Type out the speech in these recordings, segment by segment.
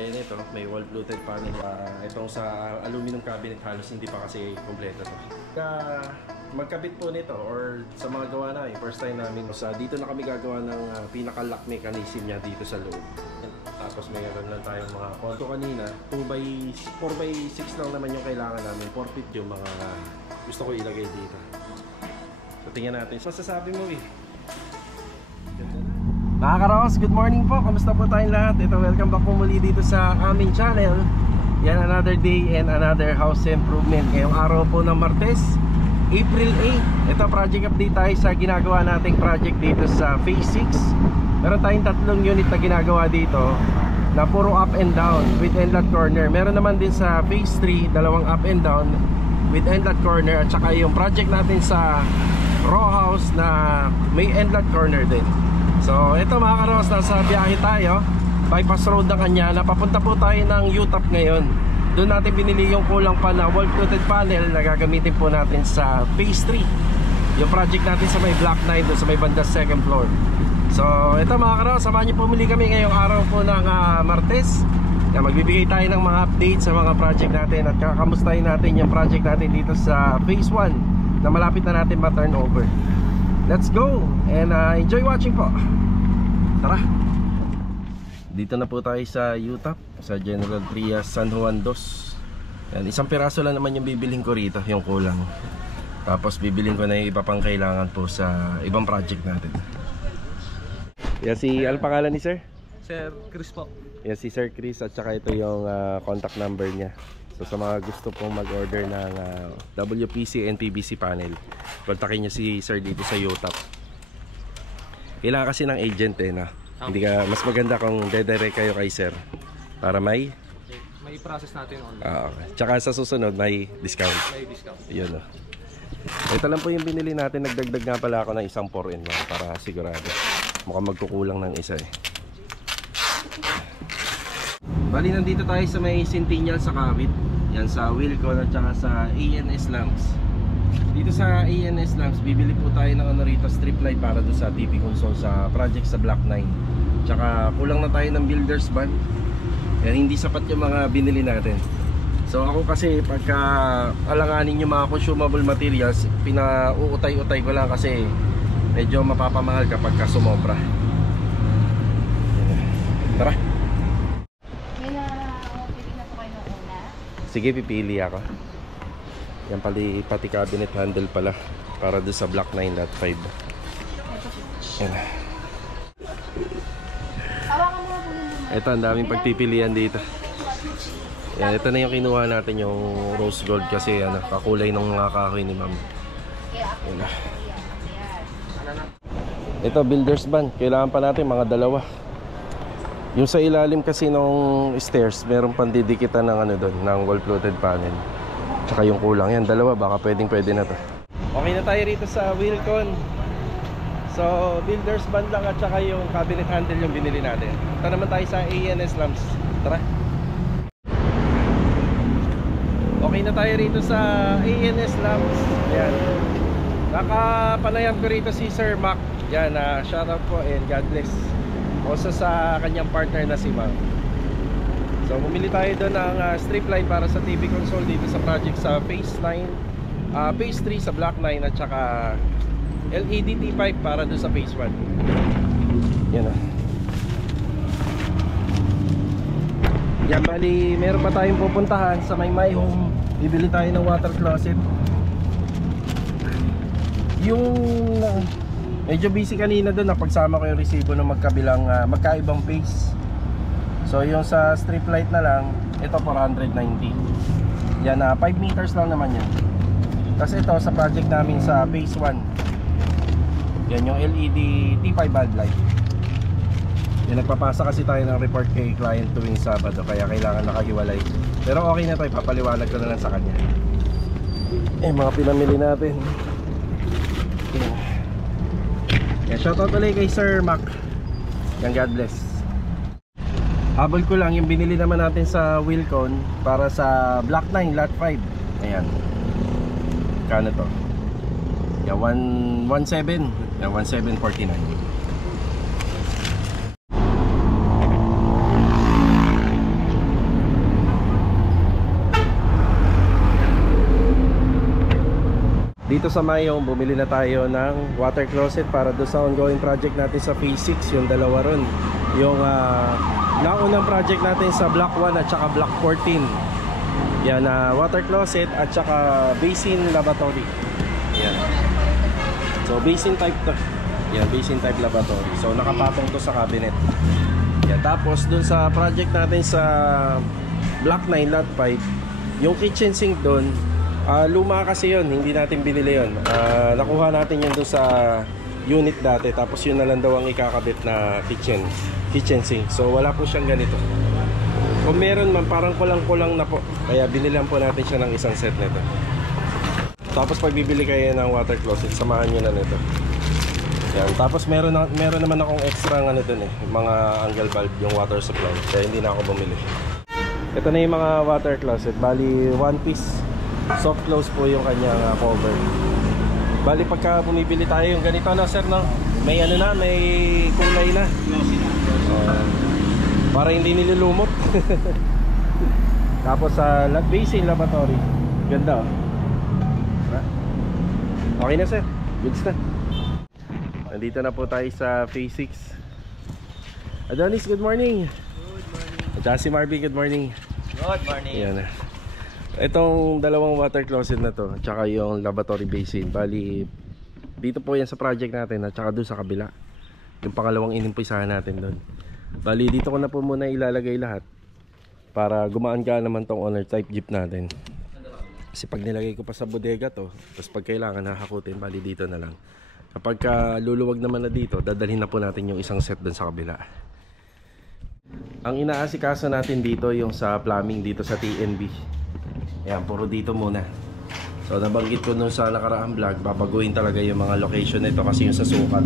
Gaya nito, may wall fluted panel. Itong sa aluminum cabinet halos hindi pa kasi kompleto to. Magkabit po nito or sa mga gawa na first time namin. Dito na kami gagawa ng pinaka-lock mechanism niya dito sa loob. Tapos mayroon lang tayong mga konto kanina. 4x6 lang naman yung kailangan namin. 4 feet yung mga gusto ko ilagay dito. So tingnan natin. Masasabi mo Mga Karos, good morning po. Kamusta po tayong lahat? Ito, welcome back po muli dito sa aming channel. Yan, another day and another house improvement. Ngayong araw po ng Martes, April 8. Ito, project update tayo sa ginagawa nating project dito sa Phase 6. Meron tayong 3 unit na ginagawa dito na puro up and down with end-lot corner. Meron naman din sa Phase 3, 2 up and down with end-lot corner. At saka yung project natin sa row house na may end-lot corner din. So ito mga Karos, nasa biyahe tayo, bypass road na kanya. Napapunta po tayo ng UTAP ngayon. Doon natin binili yung kulang pa na wall fluted panel na gagamitin po natin sa Phase 3. Yung project natin sa may Block 9 doon sa may banda 2nd floor. So ito mga Karos, samahan niyo pumili kami ngayong araw po ng Martes. Magbibigay tayo ng mga updates sa mga project natin at kakamustahin natin yung project natin dito sa Phase 1 na malapit na natin ma-turnover. Let's go and enjoy watching po. Tara. Dito na po tayo sa UTAP, sa General Trias San Juan 2. Yan, isang piraso lang naman yung bibilhin ko rito, yung kulang. Tapos bibilhin ko na yung iba pang kailangan po sa ibang project natin. Yan si, ano pangalan ni Sir? Sir Chris po. Yan si Sir Chris at saka ito yung contact number niya. So sa mga gusto pong mag-order ng WPC and PVC panel, kontakin niyo si Sir dito sa UTAP. Kailangan kasi ng agent no? Hindi ka, mas maganda kung dedirect kayo kay Sir para may process natin online. Okay. Tsaka sa susunod may discount. May discount. Yun Ito lang po yung binili natin. Nagdagdag nga pala ako ng isang 4-in-1 para sigurado. Mukhang magkukulang ng isa Bali nandito tayo sa may Centennial sa Kawit. Yan sa Wilcon at saka sa ANS Lamps. Dito sa ANS Lamps, bibili po tayo ng rito, strip light para doon sa TV console sa project sa Block 9. Tsaka kulang na tayo ng builder's band. Yan, hindi sapat yung mga binili natin. So ako kasi pagka alanganin yung mga consumable materials, pinauutay-utay ko lang kasi medyo mapapamahal kapag sumobra. Tara. Sige, pipili ako. Yan pati cabinet handle pala para doon sa Block 9.5. Yan. Ito, ang daming pagpipilian dito. Yan, ito na yung kinuha natin, yung rose gold kasi kakulay ng mga kahoy ni Ma'am. Yan. Ito, builder's band. Kailangan pa natin mga 2. Yung sa ilalim kasi ng stairs, meron pang didikitan ng doon, ng wall fluted panel. Tsaka yung kulang yan, 2, baka pwede na to. Okay na tayo rito sa Wilcon. So, builder's band lang at saka yung cabinet handle yung binili natin. Ito naman tayo sa ANS Lamps. Tara. Okay na tayo rito sa ANS Lamps. Ayan. Nakapanayam ko rito si Sir Mac. Yan, shout out po and God bless. Also sa kanyang partner na si Ma'am. So bumili tayo doon ng strip light para sa TV console dito sa project sa Phase 9, Phase 3 sa Block 9 at saka LED T5 para doon sa Phase 1. Yan Yan, bali meron pa tayong pupuntahan sa may My Home. Bibili tayo ng water closet. Yung medyo busy kanina doon, napagsama ko yung resibo ng magkaibang phase. So yung sa strip light na lang, ito 490. Yan, 5 meters lang naman yan. Tapos ito sa project namin sa Phase 1, yan yung LED T5 bulb light. Yan, nagpapasa kasi tayo ng report kay client tuwing Sabado, kaya kailangan nakahiwalay. Pero okay na to, ipapaliwanag ko na lang sa kanya. Mga pinamili natin. Yan, shoutout ulit kay Sir Mac. Yan, God bless. Habol ko lang yung binili naman natin sa Wilcon para sa Block 9 Lot 5. Ayan. Kano to? Yan, 117. Yan, 1749. dito sa Mayong, bumili na tayo ng water closet para doon sa ongoing project natin sa phase 6, yung dalawa ron. Yung naunang project natin sa block 1 at saka block 14. Yan, water closet at saka basin lavatory. Yan. So basin type to. Yan, basin type lavatory. So nakapatong to sa cabinet. Yan, tapos doon sa project natin sa block 9 lot 5, yung kitchen sink doon, luma kasi yun, hindi natin binili yun. Nakuha natin yun doon sa unit dati, tapos yun na lang daw ang ikakabit na kitchen sink. So wala po siyang ganito. Kung meron man, parang kulang-kulang na po, kaya binilan po natin siya ng isang set nito. Tapos pag bibili kayo ng water closet, samahan nyo na nito. Yan. Tapos meron naman akong extra ano dun mga angle valve, yung water supply, kaya hindi na ako bumili. Ito na yung mga water closet. Bali, one piece soft close po yung kanyang cover. Bali, pagka bumibili tayo yung ganito na sir, no? May ano na, may kulay na. Para hindi nilulumot. Tapos sa basin lavatory. Ganda, oh. Okay na sir, goods na. Nandito na po tayo sa phase 6. Adonis, good morning. Good morning. At si Marby, good morning. Good morning. Ayan. Itong dalawang water closet na to, at saka yung lavatory basin, bali dito po yan sa project natin at saka doon sa kabila, yung pangalawang inimpisahan natin doon. Bali dito ko na po muna ilalagay lahat para gumaan ka naman tong owner type jeep natin. Kasi pag nilagay ko pa sa bodega to, tapos pag kailangan hahakutin, bali dito na lang. Kapag luluwag naman na dito, dadalhin na po natin yung isang set doon sa kabila. Ang inaasikaso natin dito yung sa plumbing dito sa TNB. Ayan, puro dito muna. So nabanggit ko nung sa nakaraang vlog, babaguhin talaga yung mga location nito kasi yung sa sukat.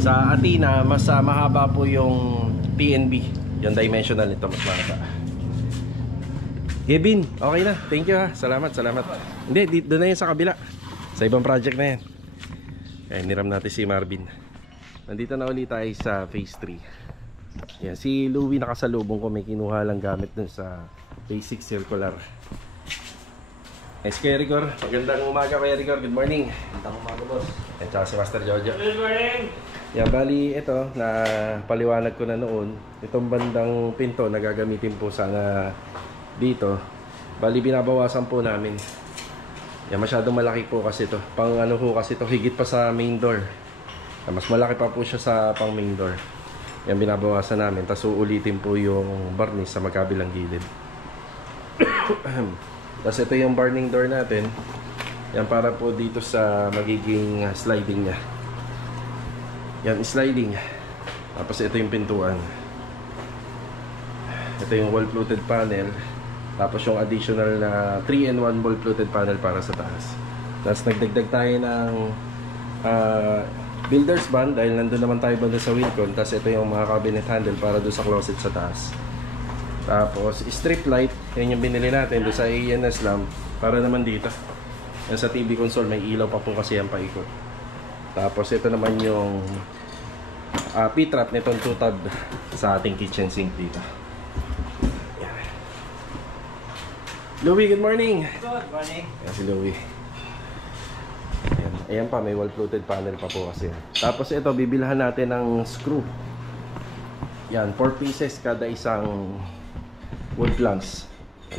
Sa Athena, mas mahaba po yung TNB. Yung dimensional nito mas mahaba. Kevin, okay na. Thank you ha. Salamat. Hindi, doon na yun sa kabila. Sa ibang project na yan. Ayan, niram natin si Marvin. Nandito na ulit tayo sa phase 3. Yan, si Louie nakasalubong ko, may kinuha lang gamit dun sa basic circular. Yes, Kuya Rigor, magandang umaga Kuya Rigor, good morning. Magandang umaga, boss. At saka si Master Jojo. Good morning. Yan, bali ito, na paliwanag ko na noon, itong bandang pinto na gagamitin po sana dito, bali binabawasan po namin. Yan, masyadong malaki po kasi ito, pang ano po kasi ito, higit pa sa main door. Yan, mas malaki pa po siya sa pang main door. Yan, binabawasan namin, tapos uulitin po yung barnis sa magkabilang gilid. Tapos ito yung burning door natin. Yan, para po dito sa magiging sliding niya. Yan, sliding. Tapos ito yung pintuan. Ito yung wall fluted panel. Tapos yung additional na 3-in-1 wall fluted panel para sa taas. Tapos nagdagdag tayo ng builder's band dahil nandun naman tayo banda sa Wilcon. Tapos ito yung mga cabinet handle para doon sa closet sa taas. Tapos strip light, yun yung binili natin doon sa ANS lamp para naman dito. Yan sa TV console, may ilaw pa po kasi yan paikot. Tapos ito naman yung P-trap nitong 2-tab sa ating kitchen sink dito. Yan. Louie, good morning. Good morning. Yan si Louie. Ayan pa, may wall fluted panel pa po kasi. Tapos ito, bibilhan natin ng screw. Yan, 4 pieces kada isang wood planks.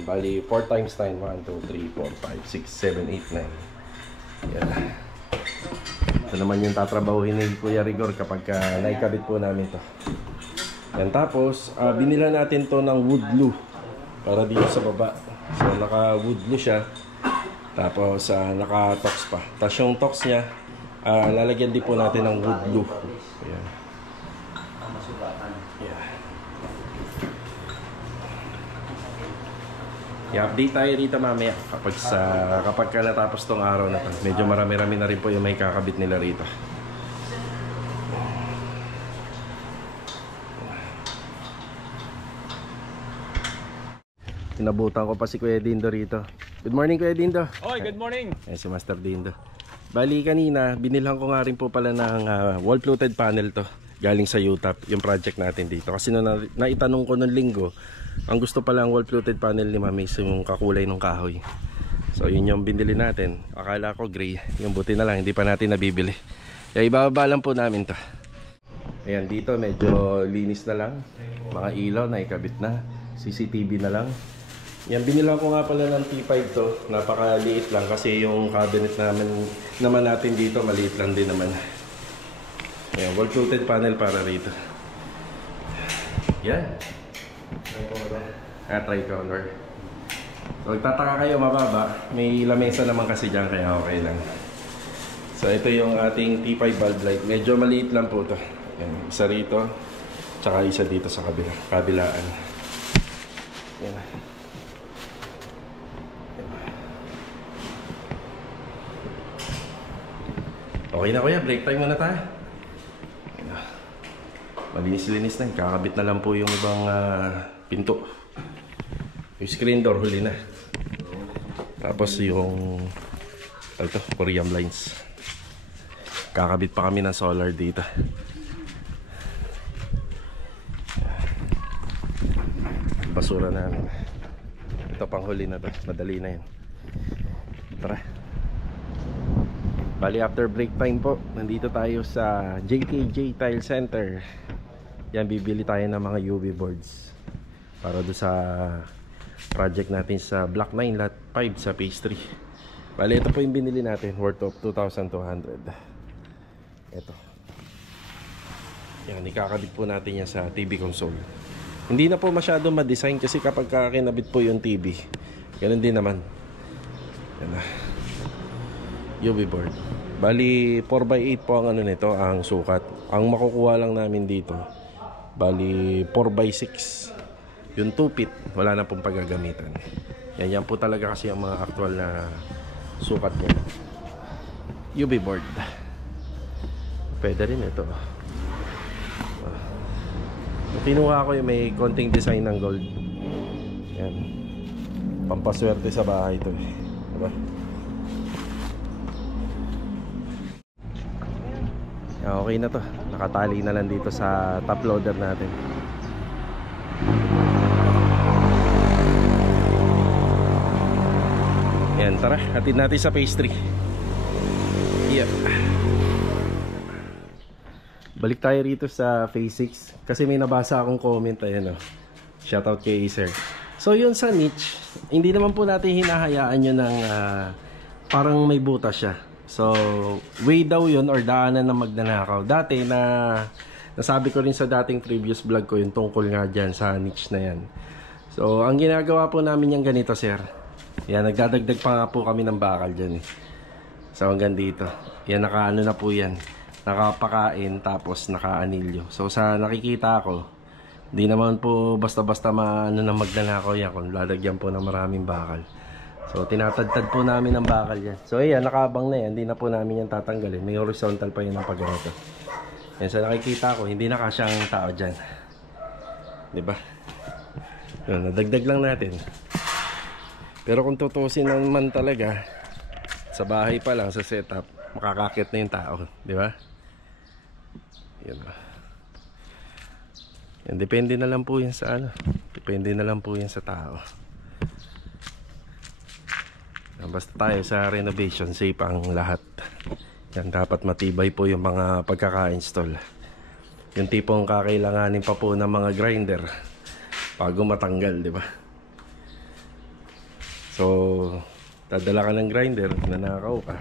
Bali, 4 times 9. 1, 2, 3, 4, 5, 6, 7, 8, 9. Yan. Ito naman yung tatrabahuhin ni Kuya Rigor kapag naikabit po namin to. Yan, tapos, binila natin to ng wood glue para dito sa baba. So, naka wood glue siya. Tapos naka-tox pa. Tapos yung tox niya, lalagyan din po natin ng wood glue. Ayan. I-update tayo dito mamaya kapag natapos tong araw na to. Medyo marami-rami na rin po yung may kakabit nila rito. Inabutan ko pa si Kuya Dindo rito. Good morning Kuya Dindo. Oy, good morning. Ayan si Master Dindo. Bali kanina, binilhan ko nga rin po pala ng wall fluted panel to. Galing sa UTAP, yung project natin dito. Kasi nung naitanong ko nung linggo, ang gusto pala ang wall fluted panel ni Mami is yung kakulay ng kahoy. So yun yung binili natin. Akala ko gray, yung buti na lang hindi pa natin nabibili. Kaya ibababa lang po namin to. Ayan, dito medyo linis na lang. Mga ilaw na ikabit na. CCTV na lang. Yan, binilang ko nga pala ng T5 to. Napakaliit lang kasi yung cabinet naman natin dito maliit lang din naman. Ayan, wall-fluted panel para rito. Yan. Tricolor. So, magtataka kayo mababa. May lamesa naman kasi dyan kaya okay lang. So, ito yung ating T5 bulb light. Medyo maliit lang po to. Yan, isa rito. Tsaka isa dito sa kabilaan. Yan. Okay na kuya, break time muna tayo. Malinis-linis na, kakabit na lang po yung ibang pinto. Yung screen door, huli na. Tapos yung Korean blinds. Kakabit pa kami ng solar dito. Basura namin. Ito pang huli na to, madali na yun. Tara. Bali after break time po, nandito tayo sa JKJ Tile Center. Yan, bibili tayo ng mga UV boards para do sa project natin sa Block 9 Lot 5 sa Phase 3. Bali ito po yung binili natin, worth of 2,200. Ito. Yan, ikakabit po natin yan sa TV console. Hindi na po masyado ma-design kasi kapag kinabit po yung TV, ganun din naman. Yan na. UV board. Bali 4x8 po ang ano nito, ang sukat. Ang makukuha lang namin dito, bali 4x6. Yung 2 feet, wala na pong paggagamitan. Yan po talaga kasi ang mga actual na sukat niya. UV board. Pwede rin ito. Kinuha ko yung may konting design ng gold. Yan. Pampaswerte sa bahay ito eh. Diba? Okay na to, nakatali na lang dito sa top loader natin. Yan, tara, hatid natin sa phase 3. Yep. Balik tayo rito sa phase 6 kasi may nabasa akong comment. Ayan o, shoutout kay Acer. So yun sa niche, hindi naman po natin hinahayaan yun ng parang may butas siya. So, way daw yun or daanan na magnanakaw. Dati nasabi ko rin sa dating previous vlog ko yung tungkol nga dyan sa niche na yan. So, ang ginagawa po namin yung ganito, sir. Yan, nagdadagdag pa nga po kami ng bakal dyan eh. So, hanggang dito. Yan, nakaano na po yan. Nakapakain tapos nakaanilyo. So, sa nakikita ko, di naman po basta-basta maano na magnanakaw yan kung lalagyan po ng maraming bakal. So, tinatadtad po namin ng bakal yan. So, ayan, nakaabang na yan. Hindi na po namin yan tatanggalin. May horizontal pa yun ng pagganito. Yan, sa nakikita ko, hindi na kasyang tao dyan. Diba? Yun, nadagdag lang natin. Pero kung tutusin naman talaga, sa bahay pa lang, sa setup, makakakit na yung tao. Diba? Yan. Yan, depende na lang po yan sa ano. Depende na lang po yan sa tao. Basta tayo sa renovation, safe ang lahat. Yan, dapat matibay po yung mga pagkaka-install. Yung tipong kakailanganin pa po ng mga grinder bago matanggal, di ba? So, dadala ka ng grinder, nanakaw ka,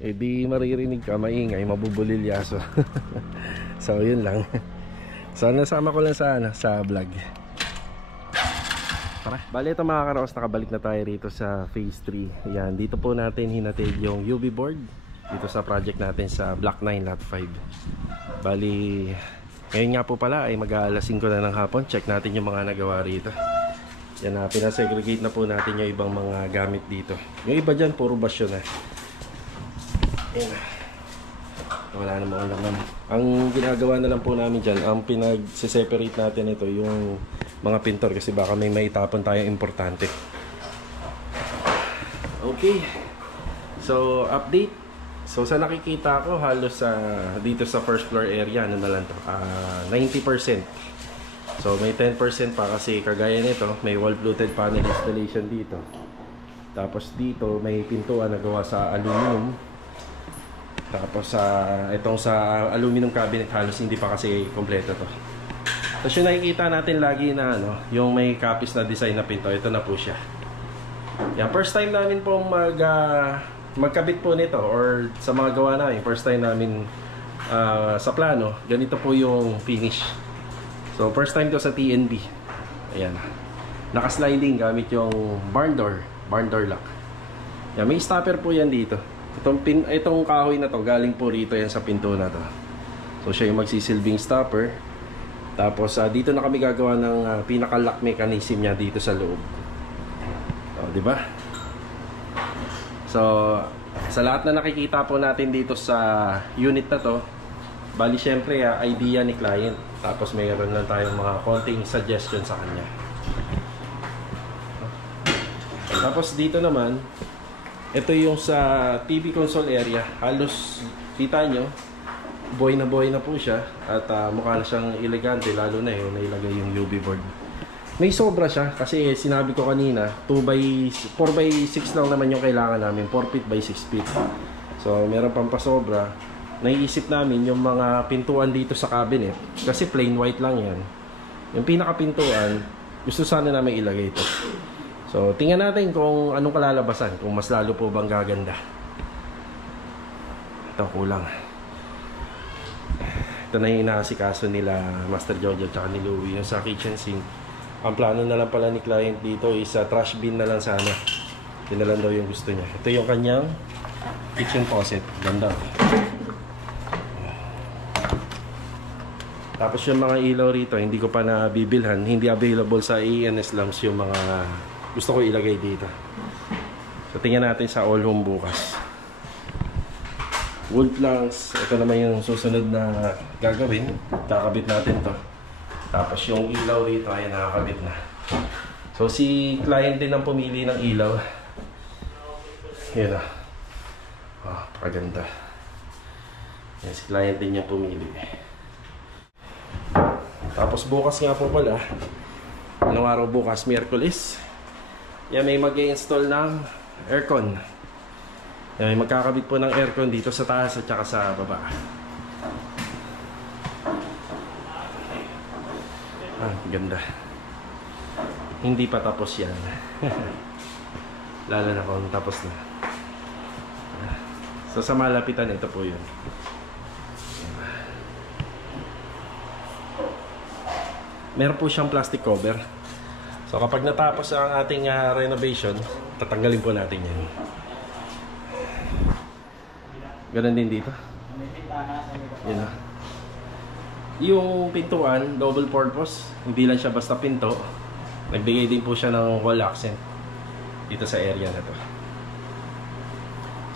eh di maririnig ka, maingay, mabubulilyaso. So, yun lang. So, nasama ko lang sa vlog. Bale ito mga karos, nakabalik na tayo rito sa phase 3. Yan, dito po natin hinatid yung UV board dito sa project natin sa Block 9 Lot 5. Bali, ngayon nga po pala ay mag-aalas 5 na ng hapon. Check natin yung mga nagawa rito. Yan na, pinasegregate na po natin yung ibang mga gamit dito. Yung iba dyan, puro basyo na. Yan na. Wala namang laman. Ang ginagawa na lang po namin dyan, ang pinag-separate natin ito yung mga pintor kasi baka may maitapon tayong importante. Okay. So, update. So, sa nakikita ko, halos dito sa first floor area, ano na lang to? 90%. So, may 10% pa kasi kagaya nito, may wall-fluted panel installation dito. Tapos dito may pintuan na gawa sa aluminum. Tapos itong sa aluminum cabinet halos hindi pa kasi kompleto to. Tapos yung nakikita natin lagi na yung may kapis na design na pinto, ito na po siya. Yan, first time namin po magkabit po nito, or sa mga gawa namin, first time namin sa plano, ganito po yung finish. So first time to sa TNB. Ayan. Naka-sliding gamit yung barn door lock. Yan, may stopper po yan dito. Itong kahoy na to, galing po rito yan sa pinto na to. So siya yung magsisilbing stopper. Tapos dito na kami gagawa ng pinaka-lock mechanism niya dito sa loob. O, di ba? So, sa lahat na nakikita po natin dito sa unit na to, bali syempre idea ni client. Tapos mayroon lang tayong mga konting suggestion sa kanya. Tapos dito naman, ito yung sa TV console area. Halos kita nyo, buhay na po siya. At mukha na siyang elegante, lalo na yung nailagay yung UV board. May sobra siya kasi sinabi ko kanina 4x6 lang naman yung kailangan namin, 4 feet by 6 feet. So meron pang pasobra. Naiisip namin yung mga pintuan dito sa cabinet, kasi plain white lang yan. Yung pinakapintuan, gusto sana namin ilagay ito. So tingnan natin kung anong kalalabasan, kung mas lalo po bang gaganda. Ito kulang. Ito na yung inaasikaso nila Master Jojo at ni Louie, yung sa kitchen sink. Ang plano na lang pala ni client dito is trash bin na lang sana. Yun na lang daw yung gusto niya. Ito yung kanyang kitchen faucet. Ganda. Tapos yung mga ilaw rito, hindi ko pa nabibilhan. Hindi available sa ANS Lamps yung mga gusto ko ilagay dito. So tingnan natin sa all home bukas. Wood planks. Ito naman yung susunod na gagawin. Kakabit natin to. Tapos yung ilaw rito ay nakakabit na. So si client din ang pumili ng ilaw. Yan na. Paganda. Yan, si client din yung pumili. Tapos bukas nga po pala, anong araw bukas? Miyerkules. Yan, may mag-i-install ng aircon. Yan, may magkakabit po ng aircon dito sa taas at saka sa baba. Ganda. Hindi pa tapos yan. Lalo na kung tapos na. So sa malapitan, ito po yun. Meron po siyang plastic cover. So kapag natapos ang ating renovation, tatanggalin po natin yan. Ganun din dito. Yun na. Yung pintuan, double purpose. Hindi lang siya basta pinto. Nagbigay din po siya ng wall accent dito sa area na to.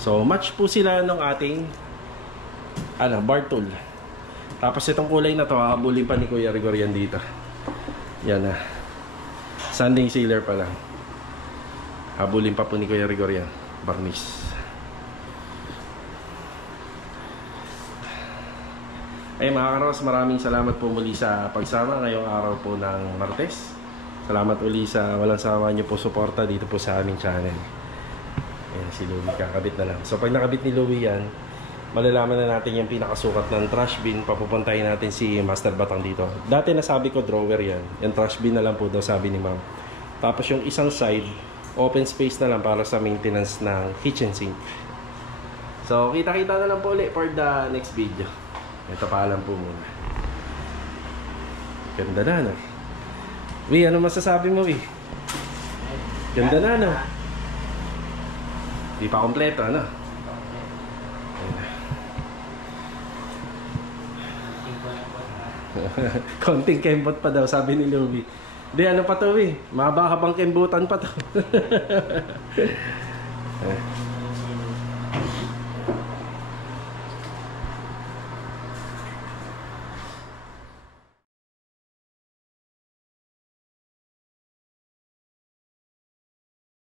So match po sila ng ating bar tool. Tapos itong kulay na to, habulin pa ni Kuya Rigorian dito. Yan na. Sanding sealer pa lang. Habulin pa po ni Kuya Rigorian. Varnish. Ay mga karos, maraming salamat po muli sa pagsama ngayong araw po ng Martes. Salamat uli sa walang sawa niyo po suporta dito po sa aming channel. Ayan, si Louie kakabit na lang. So pag nakabit ni Louie yan, malalaman na natin yung pinakasukat ng trash bin. Papupuntahin natin si Master Batang dito. Dati nasabi ko drawer yan. Yung trash bin na lang po daw sabi ni ma'am. Tapos yung isang side, open space na lang para sa maintenance ng kitchen sink. So kita-kita na lang po ulit for the next video. Ito paalam po muna. Ganda na, no? Uy, ano masasabi mo, uy? Ganda na, no? Di pa kompleto, ano? Konting kembot pa daw, sabi ni Louie. Di, ano pa to, uy? Mahaba-habang kembutan pa to.